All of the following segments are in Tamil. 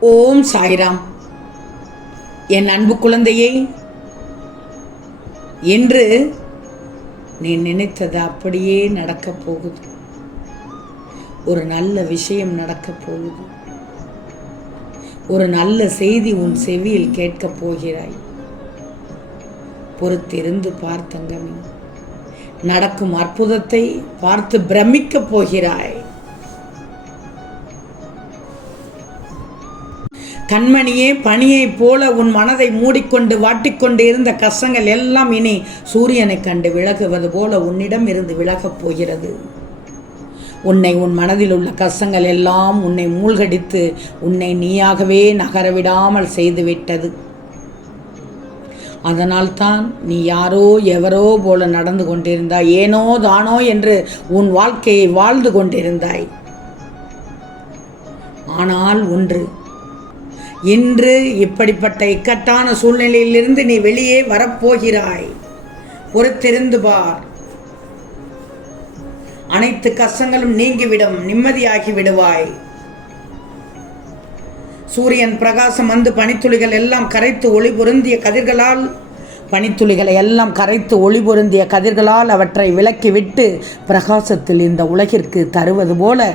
ஓம் சாய்ராம். என் அன்பு குழந்தையே என்று நீ நினைத்தது அப்படியே நடக்கப் போகுது. ஒரு நல்ல விஷயம் நடக்கப் போகுது. ஒரு நல்ல செய்தி உன் செவியில் கேட்கப் போகிறாய். பொறுத்திருந்து பார்த்தங்கமே நடக்கும் அற்புதத்தை பார்த்து பிரமிக்கப் போகிறாய். கண்மணியே பனியைப் போல உன் மனதை மூடிக்கொண்டு வாட்டிக்கொண்டு இருந்த கஷ்டங்கள் எல்லாம் இனி சூரியனை கண்டு விலகுவது போல உன்னிடம் இருந்து விலகப் போகிறது. உன்னை உன் மனதில் உள்ள கஷ்டங்கள் எல்லாம் உன்னை மூழ்கடித்து உன்னை நீயாகவே நகரவிடாமல் செய்துவிட்டது அதனால்தான் நீ யாரோ எவரோ போல நடந்து கொண்டிருந்தாய் ஏனோ தானோ என்று உன் வாழ்க்கையை வாழ்ந்து கொண்டிருந்தாய். ஆனால் ஒன்று இன்று இப்படிப்பட்ட இக்கட்டான சூழ்நிலையிலிருந்து நீ வெளியே வரப்போகிறாய். பொறுத்திருந்து பார். அனைத்து கஷ்டங்களும் நீங்கிவிடும் நிம்மதியாகி விடுவாய். சூரியன் பிரகாசம் வந்து பனித்துளிகள் எல்லாம் கரைத்து ஒளி பொருந்திய கதிர்களால் பனித்துளிகளை எல்லாம் கரைத்து ஒளி பொருந்திய கதிர்களால் அவற்றை விலக்கிவிட்டு பிரகாசத்தில் இந்த உலகிற்கு தருவது போல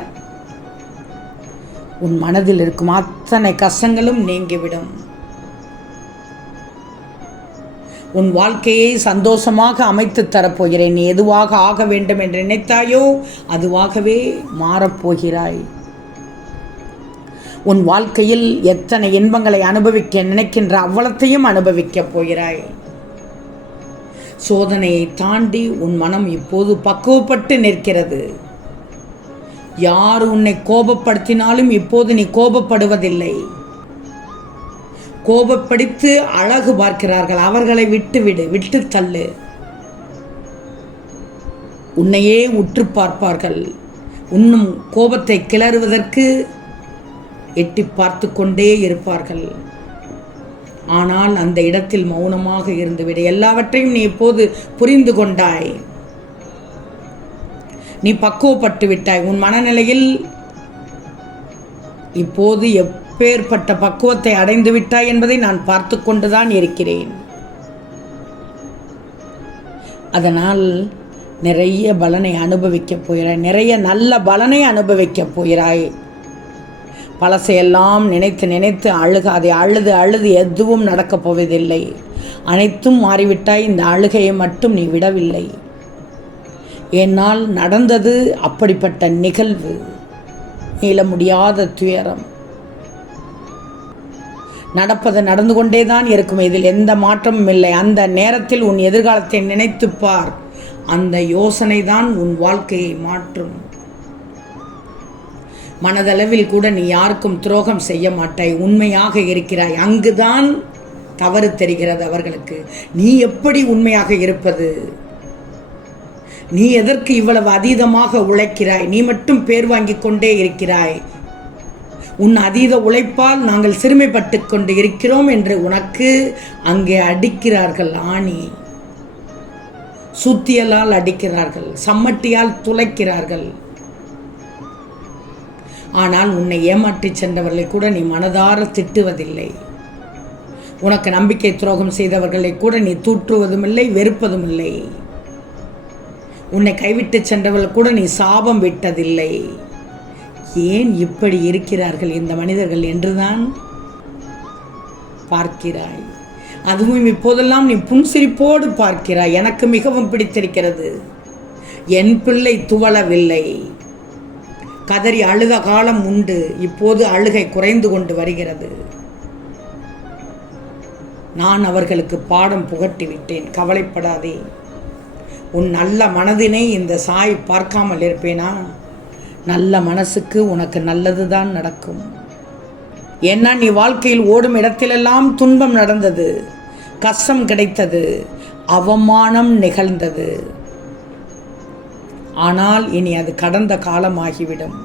உன் மனதில் இருக்கும் அத்தனை கஷ்டங்களும் நீங்கிவிடும். உன் வாழ்க்கையை சந்தோஷமாக அமைத்து தரப்போகிறேன். நீ எதுவாக ஆக வேண்டும் என்று நினைத்தாயோ அதுவாகவே மாறப்போகிறாய் உன் வாழ்க்கையில் எத்தனை இன்பங்களை அனுபவிக்க நினைக்கின்ற அவ்வளத்தையும் அனுபவிக்கப் போகிறாய். சோதனையை தாண்டி உன் மனம் இப்போது பக்குவப்பட்டு நிற்கிறது. யார் உன்னை கோபப்படுத்தினாலும் இப்போது நீ கோபப்படுவதில்லை. கோபப்படுத்து அழகு பார்க்கிறார்கள். அவர்களை விட்டுவிடு விட்டு தள்ளு. உன்னையே உற்று பார்ப்பார்கள். உன்னும் கோபத்தை கிளறுவதற்கு எட்டி பார்த்து கொண்டே இருப்பார்கள். ஆனால் அந்த இடத்தில் மௌனமாக இருந்துவிடு. எல்லாவற்றையும் நீ இப்போது புரிந்து கொண்டாய். நீ பக்குவப்பட்டு விட்டாய். உன் மனநிலையில் இப்போது எப்பேற்பட்ட பக்குவத்தை அடைந்து விட்டாய் என்பதை நான் பார்த்து கொண்டுதான் இருக்கிறேன். அதனால் நிறைய பலனை அனுபவிக்கப் போகிறாய். நிறைய நல்ல பலனை அனுபவிக்கப் போகிறாய். பழசையெல்லாம் நினைத்து நினைத்து அழுகாதே அழுது அழுது எதுவும் நடக்கப் போவதில்லை. அனைத்தும் மாறிவிட்டாய். இந்த அழுகையை மட்டும் நீ விடவில்லை. என்னால் நடந்தது அப்படிப்பட்ட நிகழ்வு. மீள முடியாத துயரம். நடப்பது நடந்து கொண்டே தான் இருக்கும். இதில் எந்த மாற்றமும் இல்லை. அந்த நேரத்தில் உன் எதிர்காலத்தை நினைத்துப் பார். அந்த யோசனை தான் உன் வாழ்க்கையை மாற்றும். மனதளவில் கூட நீ யாருக்கும் துரோகம் செய்ய மாட்டாய். உண்மையாக இருக்கிறாய். அங்குதான் தவறு தெரிகிறது அவர்களுக்கு. நீ எப்படி உண்மையாக இருப்பது? நீ எதற்கு இவ்வளவு அதீதமாக உழைக்கிறாய்? நீ மட்டும் பேர் வாங்கி கொண்டே இருக்கிறாய். உன் அதீத உழைப்பால் நாங்கள் சிறுமைப்பட்டு கொண்டு இருக்கிறோம் என்று உனக்கு அங்கே அடிக்கிறார்கள் ஆணி. சுத்தியலால் அடிக்கிறார்கள் சம்மட்டியால் துளைக்கிறார்கள். ஆனால் உன்னை ஏமாற்றி சென்றவர்களை கூட நீ மனதார திட்டுவதில்லை. உனக்கு நம்பிக்கை துரோகம் செய்தவர்களை கூட நீ தூற்றுவதும் இல்லை வெறுப்பதும் இல்லை உன்னை கைவிட்டு சென்றவர்கள் கூட நீ சாபம் விட்டதில்லை. ஏன் இப்படி இருக்கிறார்கள் இந்த மனிதர்கள் என்றுதான் பார்க்கிறாய். அதுவும் இப்போதெல்லாம் நீ புன்சிரிப்போடு பார்க்கிறாய். எனக்கு மிகவும் பிடித்திருக்கிறது. என் பிள்ளை துவளவில்லை. கதறி அழுத காலம் உண்டு. இப்போது அழுகை குறைந்து கொண்டு வருகிறது. நான் அவர்களுக்கு பாடம் புகட்டி விட்டேன். கவலைப்படாதே. உன் நல்ல மனதினை இந்த சாய் பார்க்காமல் இருப்பேனா? நல்ல மனசுக்கு உனக்கு நல்லது தான் நடக்கும். ஏன்னா நீ வாழ்க்கையில் ஓடும் இடத்திலெல்லாம் துன்பம் நடந்தது. கஷ்டம் கிடைத்தது. அவமானம் நிகழ்ந்தது. ஆனால் இனி அது கடந்த காலமாகிவிடும்.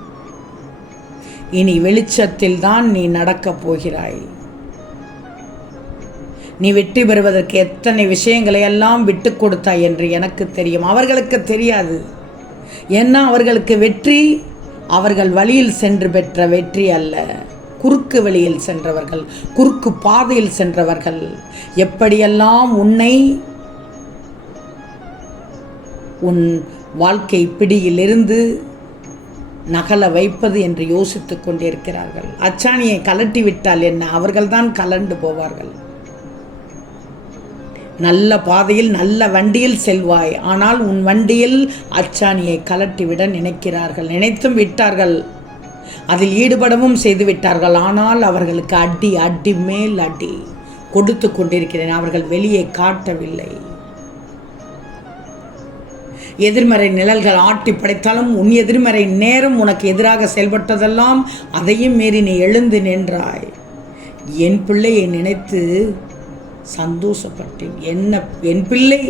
இனி வெளிச்சத்தில் தான் நீ நடக்கப் போகிறாய். நீ வெற்றி பெறுவதற்கு எத்தனை விஷயங்களை எல்லாம் விட்டு கொடுத்தாய் என்று எனக்கு தெரியும். அவர்களுக்கு தெரியாது. ஏன்னா அவர்களுக்கு வெற்றி? அவர்கள் வழியில் சென்று பெற்ற வெற்றி அல்ல. குறுக்கு வழியில் சென்றவர்கள் குறுக்கு பாதையில் சென்றவர்கள் எப்படியெல்லாம் உன்னை உன் வாழ்க்கை பிடியிலிருந்து நகல வைப்பது என்று யோசித்துக் கொண்டிருக்கிறார்கள். அச்சாணியை கலட்டி விட்டால் என்ன? அவர்கள்தான் கலண்டு போவார்கள். நல்ல பாதையில் நல்ல வண்டியில் செல்வாய். ஆனால் உன் வண்டியில் அச்சாணியை கலட்டிவிட நினைக்கிறார்கள். நினைத்தும் விட்டார்கள். அதில் ஈடுபடவும் செய்து விட்டார்கள். ஆனால் அவர்களுக்கு அடி அடி மேல் அடி கொடுத்து கொண்டிருக்கிறேன். அவர்கள் வெளியே காட்டவில்லை. எதிர்மறை நிழல்கள் ஆட்டி படைத்தாலும் உன் எதிர்மறை நேரம் உனக்கு எதிராக செயல்பட்டதெல்லாம் அதையும் மீறி நீ எழுந்து நின்றாய். என் பிள்ளையை நினைத்து சந்தோஷப்பட்டேன் என்ன என் பிள்ளை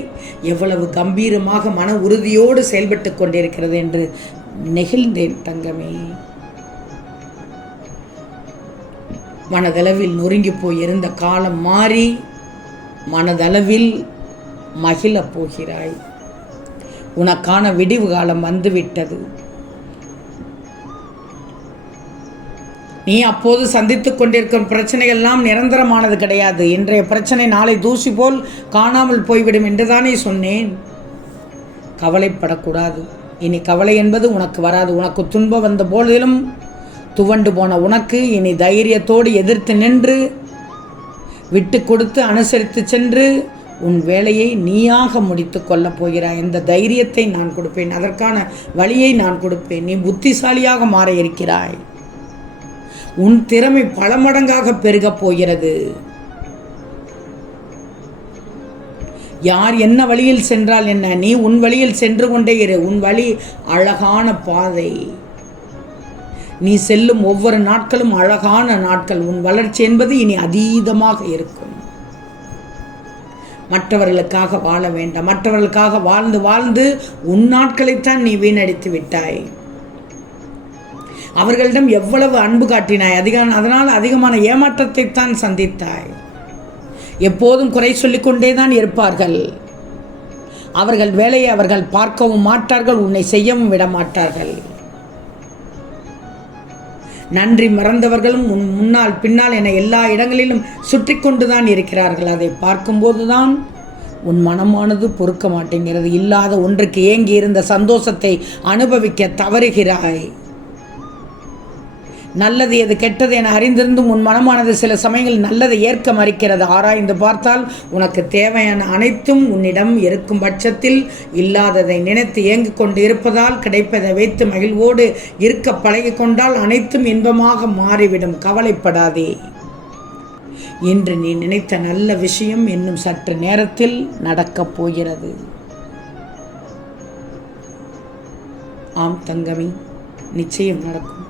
எவ்வளவு கம்பீரமாக மன உறுதியோடு செயல்பட்டு கொண்டிருக்கிறது என்று நெகிழ்ந்தேன் தங்கமே. மனதளவில் நொறுங்கி போயிருந்த காலம் மாறி மனதளவில் மகிழப் போகிறாய். உனக்கான விடிவு காலம் வந்துவிட்டது. நீ அப்போது சந்தித்து கொண்டிருக்கும் பிரச்சனைகள்லாம் நிரந்தரமானது கிடையாது. இன்றைய பிரச்சனை நாளை தூசி போல் காணாமல் போய்விடும் என்றுதானே சொன்னேன். கவலைப்படக்கூடாது. இனி கவலை என்பது உனக்கு வராது. உனக்கு துன்பம் வந்த போதிலும் துவண்டு போன உனக்கு இனி தைரியத்தோடு எதிர்த்து நின்று விட்டு கொடுத்து அனுசரித்து சென்று உன் வேலையை நீயாக முடித்து கொள்ளப் போகிறாய். இந்த தைரியத்தை நான் கொடுப்பேன். அதற்கான வழியை நான் கொடுப்பேன். நீ புத்திசாலியாக மாற இருக்கிறாய். உன் திறமை பல மடங்காக பெருகப் போகிறது. யார் என்ன வழியில் சென்றால் என்ன? நீ உன் வழியில் சென்று கொண்டே இரு. உன் வழி அழகான பாதை. நீ செல்லும் ஒவ்வொரு நாட்களும் அழகான நாட்கள். உன் வளர்ச்சி என்பது இனி அதீதமாக இருக்கும். மற்றவர்களுக்காக வாழ வேண்டாம். மற்றவர்களுக்காக வாழ்ந்து வாழ்ந்து உன் நாட்களைத்தான் நீ வீணடித்து விட்டாய். அவர்களிடம் எவ்வளவு அன்பு காட்டினாய்? அதிக அதனால் அதிகமான ஏமாற்றத்தை தான் சந்தித்தாய். எப்போதும் குறை சொல்லிக்கொண்டே தான் இருப்பார்கள். அவர்கள் வேலையை அவர்கள் பார்க்கவும் மாட்டார்கள் உன்னை செய்யவும் விட மாட்டார்கள் நன்றி மறந்தவர்களும் உன் முன்னால் பின்னால் என எல்லா இடங்களிலும் சுற்றி கொண்டுதான் இருக்கிறார்கள். அதை பார்க்கும்போதுதான் உன் மனமானது பொறுக்க மாட்டேங்கிறது. இல்லாத ஒன்றுக்கு ஏங்கி இருந்த சந்தோஷத்தை அனுபவிக்க தவறுகிறாய். நல்லது எது கெட்டது என அறிந்திருந்தும் உன் மனமானது சில சமயங்களில் நல்லதை ஏற்க மறுக்கிறது. ஆராய்ந்து பார்த்தால் உனக்கு தேவையான அனைத்தும் உன்னிடம் இருக்கும் பட்சத்தில் இல்லாததை நினைத்து ஏங்கிக் கொண்டு இருப்பதால் கிடைப்பதை வைத்து மகிழ்வோடு இருக்க பழகி கொண்டால் அனைத்தும் இன்பமாக மாறிவிடும். கவலைப்படாதே. இன்று நீ நினைத்த நல்ல விஷயம் இன்னும் சற்று நேரத்தில் நடக்கப் போகிறது. ஆம் தங்கமி நிச்சயம் நடக்கும்.